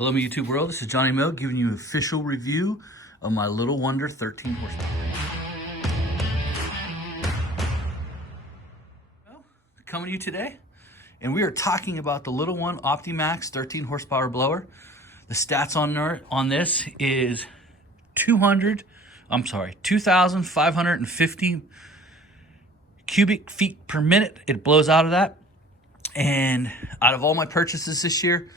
Hello, my YouTube world. This is Johnny Mill giving you an official review of my Little Wonder 13 horsepower. Well, coming to you today, and we are talking about the Little One OptiMax 13 horsepower blower. The stats on this is 2,550 cubic feet per minute. It blows out of that. And out of all my purchases this year,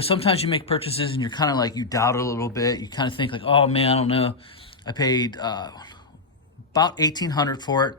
sometimes you make purchases and you're kind of like, you doubt it a little bit. You kind of think like, oh man, I don't know. I paid about $1,800 for it.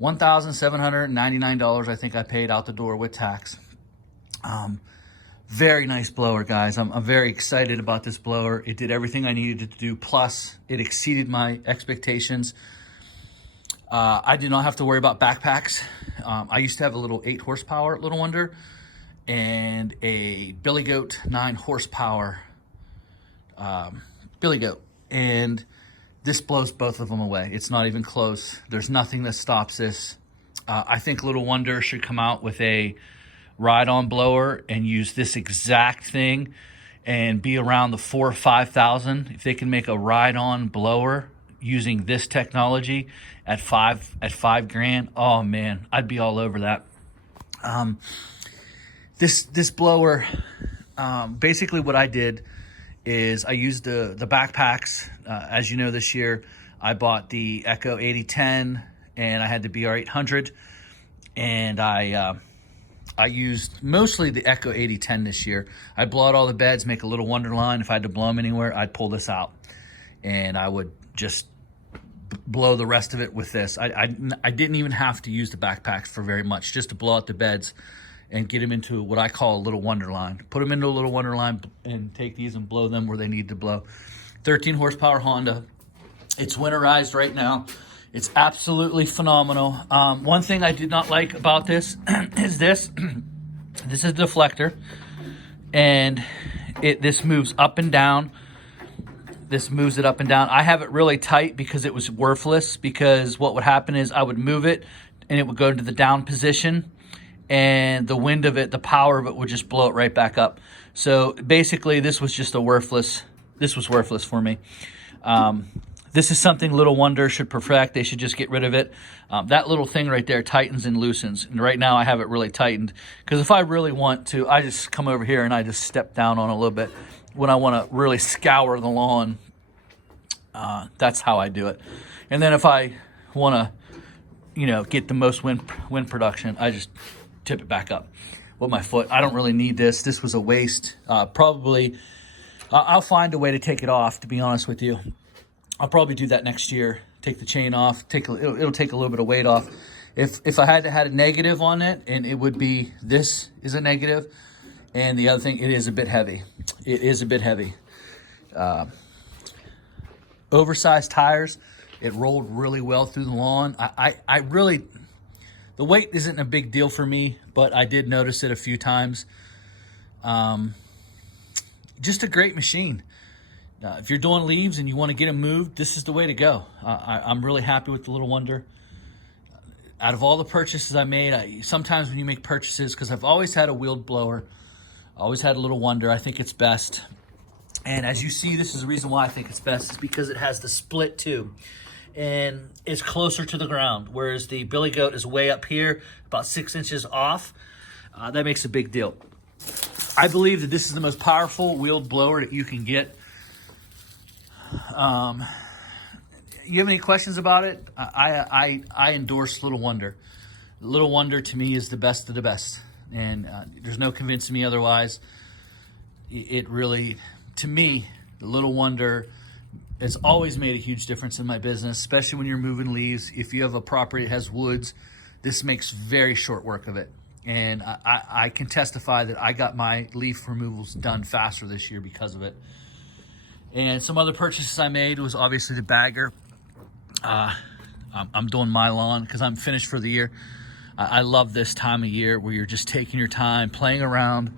$1,799 I think I paid out the door with tax. Very nice blower, guys. I'm very excited about this blower. It did everything I needed it to do. Plus, it exceeded my expectations. I did not have to worry about backpacks. I used to have a little 8 horsepower Little Wonder and a Billy Goat 9 horsepower Billy Goat. And this blows both of them away. It's not even close. There's nothing that stops this. I think Little Wonder should come out with a ride-on blower and use this exact thing and be around the 4,000 or 5,000. If they can make a ride-on blower using this technology at five grand, oh man, I'd be all over that. This blower, basically what I did is I used the backpacks. As you know, this year I bought the Echo 8010 and I had the BR 800, and I used mostly the Echo 8010 this year. I blow out all the beds, make a Little Wonder line. If I had to blow them anywhere, I'd pull this out and I would just blow the rest of it with this. I didn't even have to use the backpacks for very much, just to blow out the beds and get them into what I call a Little Wonder line. Put them into a Little Wonder line and take these and blow them where they need to blow. 13 horsepower Honda. It's winterized right now. It's absolutely phenomenal. One thing I did not like about this is this. This is a deflector, and this moves up and down. This moves it up and down. I have it really tight because it was worthless, because what would happen is I would move it and it would go into the down position, and the wind of it, the power of it would just blow it right back up. So basically this was just worthless for me. This is something Little Wonder should perfect. They should just get rid of it. That little thing right there tightens and loosens. And right now I have it really tightened, because if I really want to, I just come over here and I just step down on it a little bit. When I want to really scour the lawn, that's how I do it. And then if I want to, get the most wind production, I just tip it back up with my foot. I don't really need this. This was a waste. Probably, I'll find a way to take it off, to be honest with you. I'll probably do that next year. Take the chain off. It'll take a little bit of weight off. If I had a negative on it, and it would be, this is a negative, and the other thing, it is a bit heavy. It is a bit heavy. Oversized tires. It rolled really well through the lawn. I really, the weight isn't a big deal for me, but I did notice it a few times. Just a great machine. If you're doing leaves and you want to get them moved, this is the way to go. I'm really happy with the Little Wonder. Out of all the purchases I made, sometimes when you make purchases, because I've always had a wheeled blower, always had a Little Wonder, I think it's best. And as you see, this is the reason why I think it's best, is because it has the split tube and it's closer to the ground, whereas the Billy Goat is way up here, about 6 inches off. That makes a big deal. I believe that this is the most powerful wheeled blower that you can get. You have any questions about it? I endorse Little Wonder. Little Wonder to me is the best of the best, and there's no convincing me otherwise. It really, to me, the Little Wonder has always made a huge difference in my business, especially when you're moving leaves. If you have a property that has woods, this makes very short work of it. And I can testify that I got my leaf removals done faster this year because of it. And some other purchases I made was obviously the bagger. I'm doing my lawn because I'm finished for the year. I love this time of year where you're just taking your time, playing around.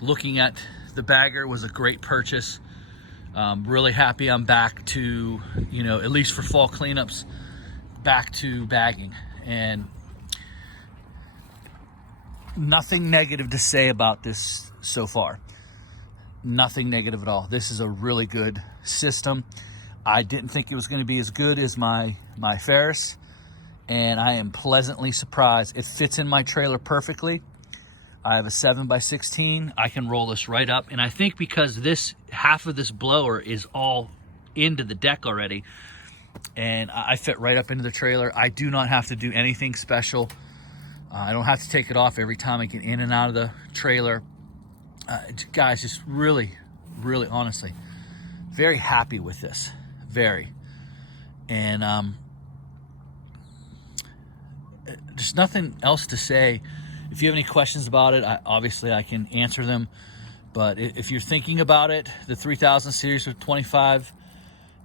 Looking at the bagger was a great purchase. Really happy I'm back to, at least for fall cleanups, back to bagging. And Nothing negative to say about this so far. Nothing negative at all. This is a really good system. I didn't think it was going to be as good as my Ferris, and I am pleasantly surprised. It fits in my trailer perfectly. I have a 7x16. I can roll this right up, and I think because this half of this blower is all into the deck already, and I fit right up into the trailer. I do not have to do anything special. I don't have to take it off every time I get in and out of the trailer. Guys, just really, really honestly, very happy with this. Very. And just nothing else to say. If you have any questions about it, obviously I can answer them. But if you're thinking about it, the 3000 series with 25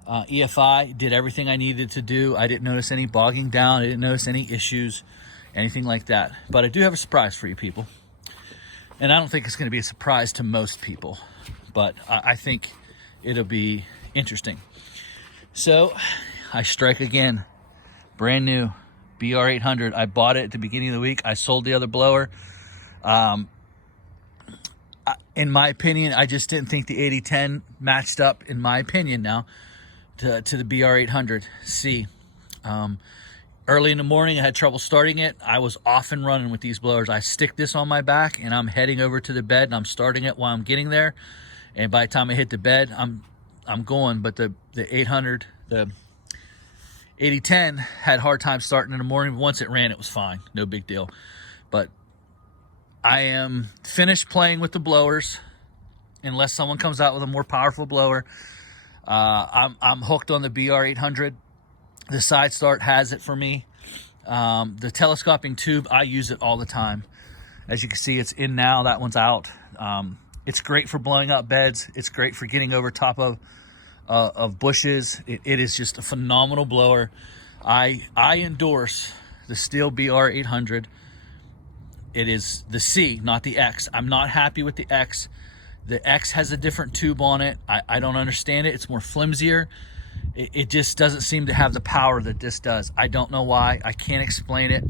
EFI did everything I needed to do. I didn't notice any bogging down. I didn't notice any issues, anything like that. But I do have a surprise for you people. And I don't think it's going to be a surprise to most people, but I think it'll be interesting. So I strike again, brand new BR 800. I bought it at the beginning of the week. I sold the other blower. In my opinion, I just didn't think the 8010 matched up, in my opinion now, to the BR 800C. Early in the morning, I had trouble starting it. I was off and running with these blowers. I stick this on my back, and I'm heading over to the bed, and I'm starting it while I'm getting there. And by the time I hit the bed, I'm going. But the 800, the 8010 had a hard time starting in the morning. Once it ran, it was fine. No big deal. But I am finished playing with the blowers, unless someone comes out with a more powerful blower. I'm hooked on the BR 800. The side start has it for me. The telescoping tube, I use it all the time. As you can see, it's in now. That one's out. It's great for blowing up beds. It's great for getting over top of bushes. It is just a phenomenal blower. I endorse the Stihl BR 800. It is the C, not the X. I'm not happy with the X. The X has a different tube on it. I don't understand it. It's more flimsier. It just doesn't seem to have the power that this does. I don't know why. I can't explain it.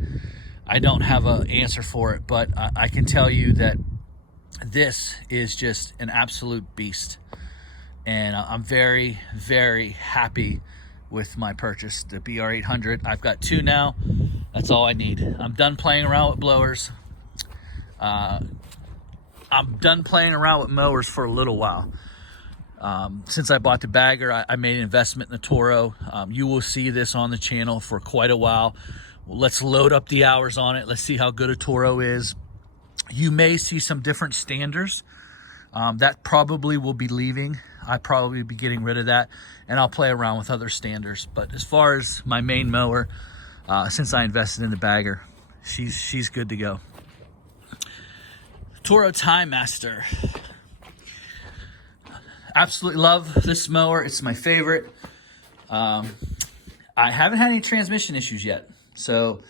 I don't have an answer for it, but I can tell you that this is just an absolute beast. And I'm very, very happy with my purchase, the BR 800. I've got two now. That's all I need. I'm done playing around with blowers. I'm done playing around with mowers for a little while. Since I bought the bagger, I made an investment in the Toro. You will see this on the channel for quite a while. Well, let's load up the hours on it. Let's see how good a Toro is. You may see some different standers. That probably will be leaving. I probably be getting rid of that, and I'll play around with other standers. But as far as my main mower, since I invested in the bagger, she's good to go. Toro TimeMaster. Absolutely love this mower. It's my favorite. I haven't had any transmission issues yet, so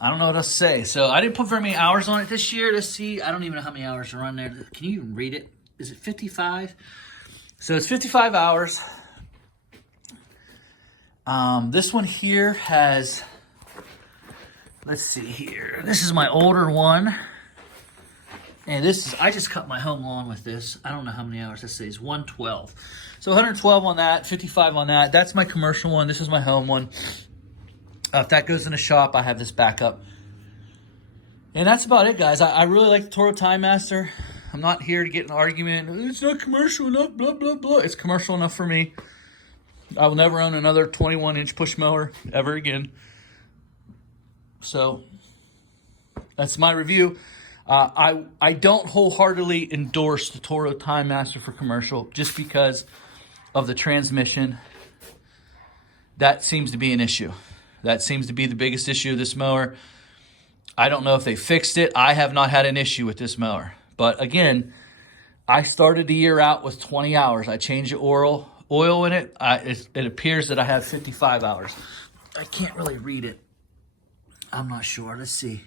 I don't know what else to say. So I didn't put very many hours on it this year. Let's see. I don't even know how many hours are on there. Can you even read it? Is it 55? So it's 55 hours. This one here has, let's see here. This is my older one. And this is, I just cut my home lawn with this. I don't know how many hours this says, 112. So 112 on that, 55 on that. That's my commercial one. This is my home one. If that goes in a shop, I have this backup. And that's about it, guys. I really like the Toro TimeMaster. I'm not here to get an argument. It's not commercial enough, blah, blah, blah. It's commercial enough for me. I will never own another 21-inch push mower ever again. So that's my review. I don't wholeheartedly endorse the Toro TimeMaster for commercial just because of the transmission. That seems to be an issue. That seems to be the biggest issue of this mower. I don't know if they fixed it. I have not had an issue with this mower. But again, I started the year out with 20 hours. I changed the oil in it. It appears that I have 55 hours. I can't really read it. I'm not sure. Let's see.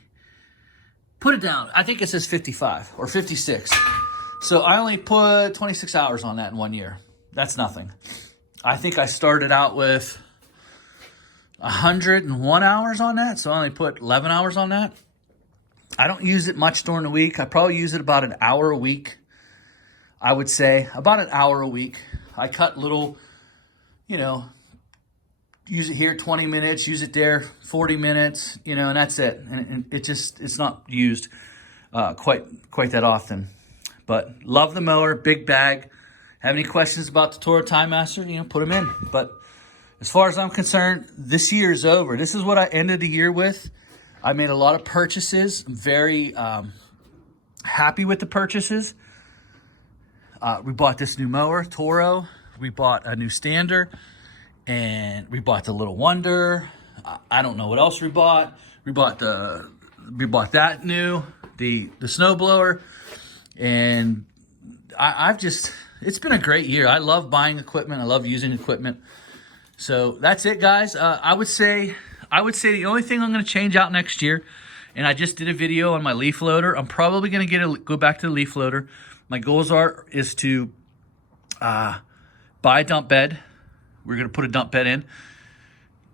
Put it down. I think it says 55 or 56. So I only put 26 hours on that in 1 year. That's nothing. I think I started out with 101 hours on that, so I only put 11 hours on that. I don't use it much during the week. I probably use it about an hour a week. I would say about an hour a week. I cut little, you know, use it here 20 minutes, use it there 40 minutes, you know, and that's it. And it's not used quite that often. But love the mower, big bag. Have any questions about the Toro TimeMaster, you know, put them in. But as far as I'm concerned, this year is over. This is what I ended the year with. I made a lot of purchases. I'm very happy with the purchases. We bought this new mower, Toro. We bought a new stander, and we bought the Little Wonder. I don't know what else we bought. We bought that new, the snow blower, and it's been a great year. I love buying equipment. I love using equipment. So that's it, guys. I would say the only thing I'm going to change out next year, and I just did a video on my leaf loader. I'm probably going to go back to the leaf loader. My goals is to buy a dump bed. We're going to put a dump bed in.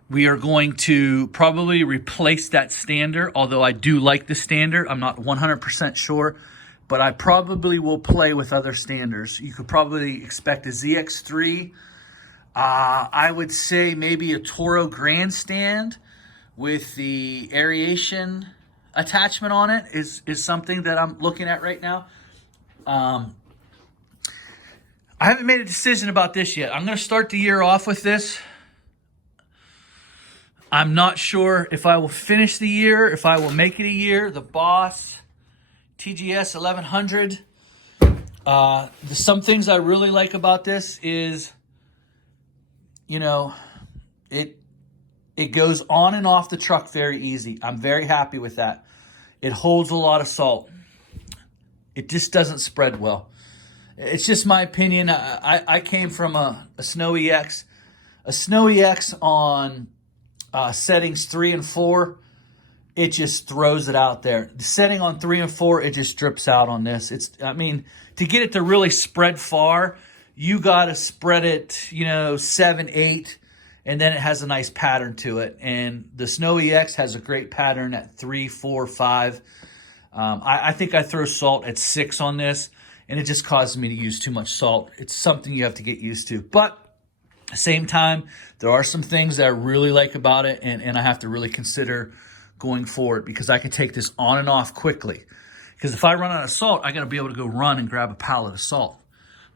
We are going to probably replace that stander, although I do like the stander. I'm not 100% sure, but I probably will play with other standers. You could probably expect a ZX3. I would say maybe a Toro grandstand with the aeration attachment on it is something that I'm looking at right now. I haven't made a decision about this yet. I'm going to start the year off with this. I'm not sure if I will finish the year, if I will make it a year. The Boss TGS 1100. Some things I really like about this is, you know, it goes on and off the truck very easy. I'm very happy with that. It holds a lot of salt. It just doesn't spread well. It's just my opinion. I came from a Snow EX. A Snow EX on settings 3 and 4, it just throws it out there. The setting on 3 and 4, it just drips out on this. I mean, to get it to really spread far, you got to spread it, you know, 7, 8, and then it has a nice pattern to it. And the Snow EX has a great pattern at 3, 4, 5. I think I throw salt at 6 on this, and it just causes me to use too much salt. It's something you have to get used to. But at the same time, there are some things that I really like about it, and I have to really consider going forward, because I can take this on and off quickly. Because if I run out of salt, I got to be able to go run and grab a pallet of salt.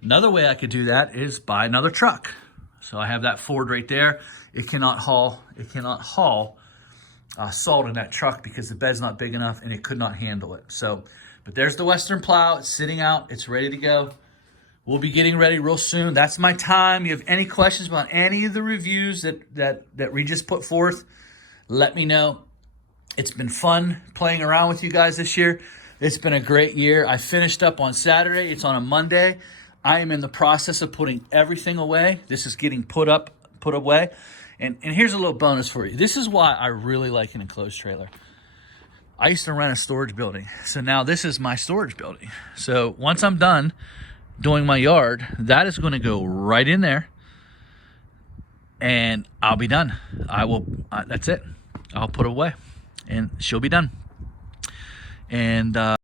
Another way I could do that is buy another truck. So I have that Ford right there. It cannot haul salt in that truck because the bed's not big enough and it could not handle it. So, but there's the Western plow. It's sitting out. It's ready to go. We'll be getting ready real soon. That's my time. You have any questions about any of the reviews that we just put forth, let me know. It's been fun playing around with you guys this year. It's been a great year. I finished up on Saturday. It's on a Monday. I am in the process of putting everything away. This is getting put away. And here's a little bonus for you. This is why I really like an enclosed trailer. I used to rent a storage building. So now this is my storage building. So once I'm done doing my yard, that is going to go right in there. And I'll be done. That's it. I'll put it away. And she'll be done. And